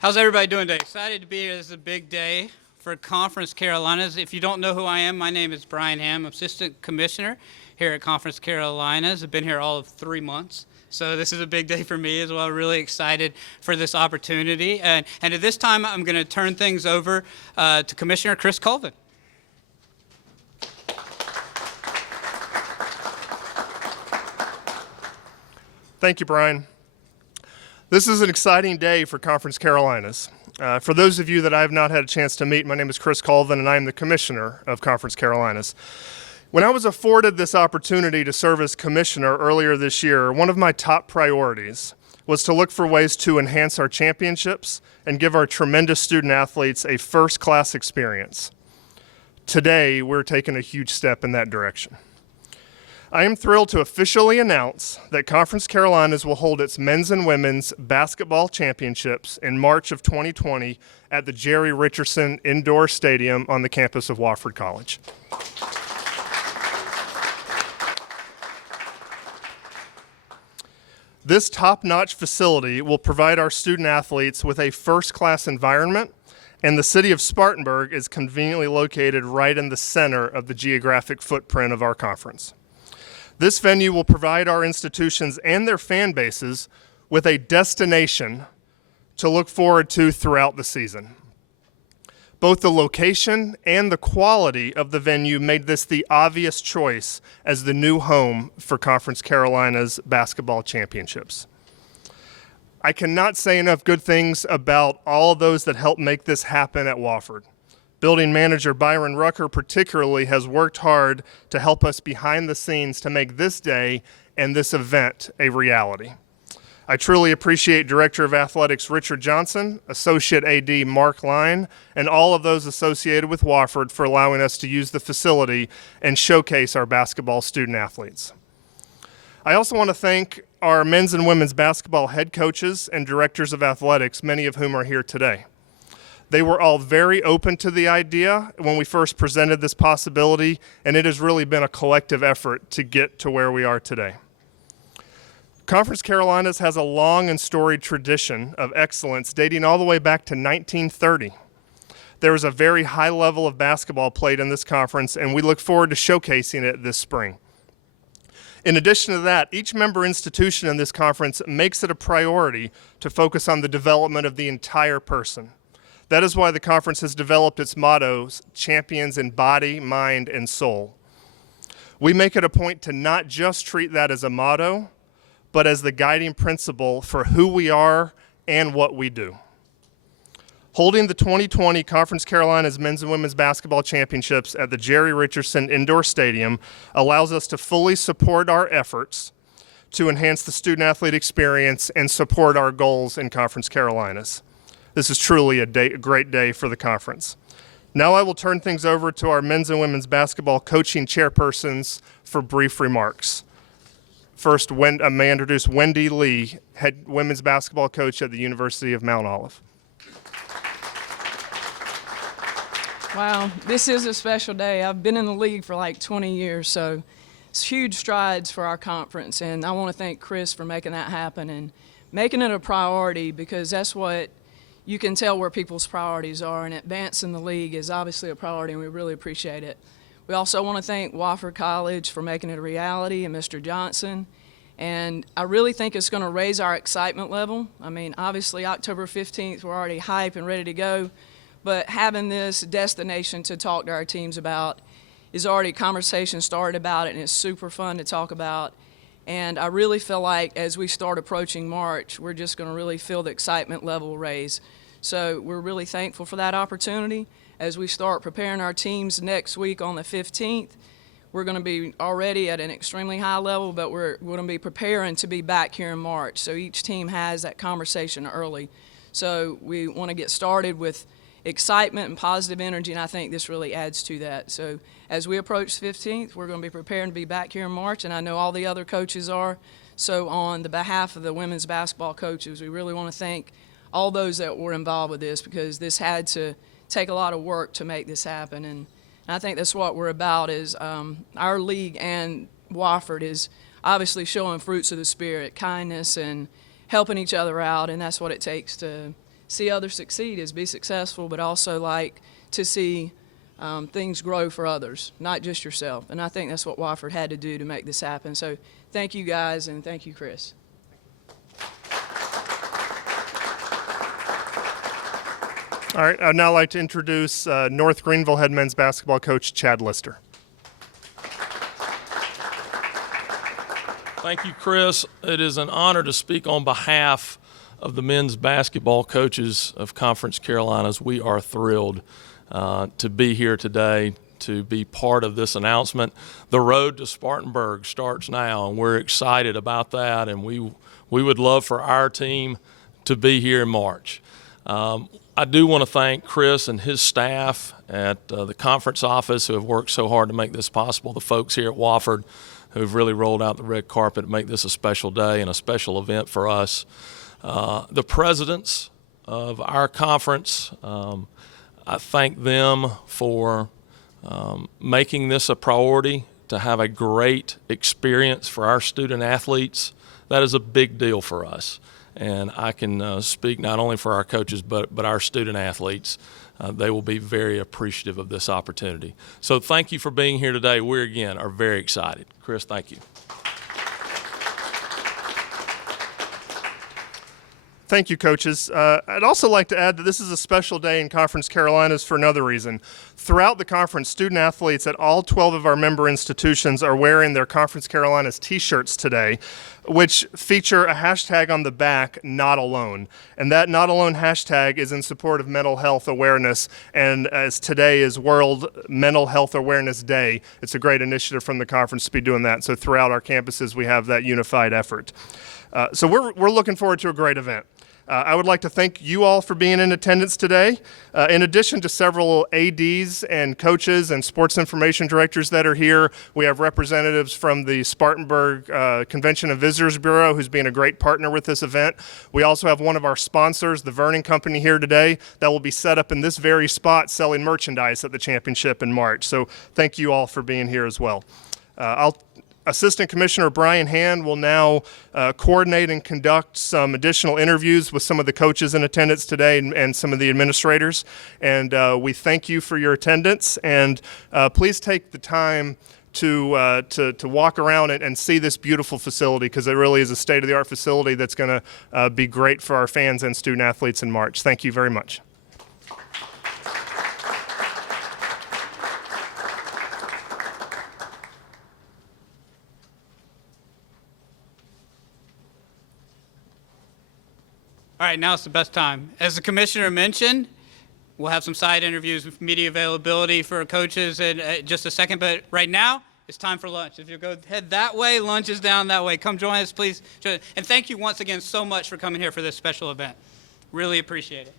How's everybody doing today? Excited to be here. This is a big day for Conference Carolinas. If you don't know who I am, my name is Brian Hamm, Assistant Commissioner here at Conference Carolinas. I've been here all of 3 months. So this is a big day for me as well. Really excited for this opportunity. And at this time, I'm going to turn things over to Commissioner Chris Colvin. Thank you, Brian. This is an exciting day for Conference Carolinas. For those of you that I have not had a chance to meet, my name is Chris Colvin, and I am the Commissioner of Conference Carolinas. When I was afforded this opportunity to serve as Commissioner earlier this year, one of my top priorities was to look for ways to enhance our championships and give our tremendous student athletes a first-class experience. Today, we're taking a huge step in that direction. I am thrilled to officially announce that Conference Carolinas will hold its men's and women's basketball championships in March of 2020 at the Jerry Richardson Indoor Stadium on the campus of Wofford College. This top-notch facility will provide our student athletes with a first-class environment, and the city of Spartanburg is conveniently located right in the center of the geographic footprint of our conference. This venue will provide our institutions and their fan bases with a destination to look forward to throughout the season. Both the location and the quality of the venue made this the obvious choice as the new home for Conference Carolinas basketball championships. I cannot say enough good things about all those that helped make this happen at Wofford. Building manager Byron Rucker particularly has worked hard to help us behind the scenes to make this day and this event a reality. I truly appreciate Director of Athletics Richard Johnson, Associate AD Mark Line, and all of those associated with Wofford for allowing us to use the facility and showcase our basketball student athletes. I also want to thank our men's and women's basketball head coaches and directors of athletics, many of whom are here today. They were all very open to the idea when we first presented this possibility, and it has really been a collective effort to get to where we are today. Conference Carolinas has a long and storied tradition of excellence dating all the way back to 1930. There is a very high level of basketball played in this conference, and we look forward to showcasing it this spring. In addition to that, each member institution in this conference makes it a priority to focus on the development of the entire person. That is why the conference has developed its mottos, champions in body, mind, and soul. We make it a point to not just treat that as a motto, but as the guiding principle for who we are and what we do. Holding the 2020 Conference Carolinas Men's and Women's Basketball Championships at the Jerry Richardson Indoor Stadium allows us to fully support our efforts to enhance the student-athlete experience and support our goals in Conference Carolinas. This is truly a great day for the conference. Now I will turn things over to our men's and women's basketball coaching chairpersons for brief remarks. First, may I introduce Wendy Lee, head women's basketball coach at the University of Mount Olive. Wow, this is a special day. I've been in the league for like 20 years, so it's huge strides for our conference, and I want to thank Chris for making that happen and making it a priority, because that's what you can tell where people's priorities are, and advancing the league is obviously a priority, and we really appreciate it. We also want to thank Wofford College for making it a reality, and Mr. Johnson, and I really think it's going to raise our excitement level. I mean, obviously October 15th, we're already hype and ready to go, but having this destination to talk to our teams about is already conversation started about it, and it's super fun to talk about. And I really feel like as we start approaching March, we're just going to really feel the excitement level raise. So we're really thankful for that opportunity. As we start preparing our teams next week on the 15th, we're going to be already at an extremely high level, but we're going to be preparing to be back here in March. So each team has that conversation early. So we want to get started with excitement and positive energy, and I think this really adds to that. So as we approach the 15th, we're going to be preparing to be back here in March, and I know all the other coaches are. So on the behalf of the women's basketball coaches, we really want to thank all those that were involved with this, because this had to take a lot of work to make this happen. And I think that's what we're about, is our league and Wofford is obviously showing fruits of the Spirit, kindness and helping each other out, and that's what it takes to see others succeed is be successful, but also like to see things grow for others, not just yourself. And I think that's what Wofford had to do to make this happen. So thank you guys, and thank you, Chris. All right, I'd now like to introduce North Greenville head men's basketball coach Chad Lister. Thank you, Chris. It is an honor to speak on behalf of the men's basketball coaches of Conference Carolinas. We are thrilled to be here today, to be part of this announcement. The road to Spartanburg starts now, and we're excited about that, and we would love for our team to be here in March. I do want to thank Chris and his staff at the conference office who have worked so hard to make this possible, the folks here at Wofford who have really rolled out the red carpet to make this a special day and a special event for us. The presidents of our conference, I thank them for making this a priority to have a great experience for our student athletes. That is a big deal for us. And I can speak not only for our coaches, but our student athletes. They will be very appreciative of this opportunity. So thank you for being here today. We, again, are very excited. Chris, thank you. Thank you, coaches. I'd also like to add that this is a special day in Conference Carolinas for another reason. Throughout the conference, student athletes at all 12 of our member institutions are wearing their Conference Carolinas t-shirts today, which feature a hashtag on the back, Not Alone. And that Not Alone hashtag is in support of mental health awareness. And as today is World Mental Health Awareness Day, it's a great initiative from the conference to be doing that. So throughout our campuses, we have that unified effort. So we're looking forward to a great event. I would like to thank you all for being in attendance today. In addition to several ADs and coaches and sports information directors that are here, we have representatives from the Spartanburg Convention and Visitors Bureau who's been a great partner with this event. We also have one of our sponsors, the Vernon Company, here today that will be set up in this very spot selling merchandise at the championship in March. So thank you all for being here as well. Assistant Commissioner Brian Hand will now coordinate and conduct some additional interviews with some of the coaches in attendance today and some of the administrators. And we thank you for your attendance. And please take the time to walk around and see this beautiful facility, because it really is a state-of-the-art facility that's going to be great for our fans and student athletes in March. Thank you very much. All right, now it's the best time. As the commissioner mentioned, we'll have some side interviews with media availability for coaches in just a second, but right now it's time for lunch. If you go head that way, lunch is down that way. Come join us, please. And thank you once again so much for coming here for this special event. Really appreciate it.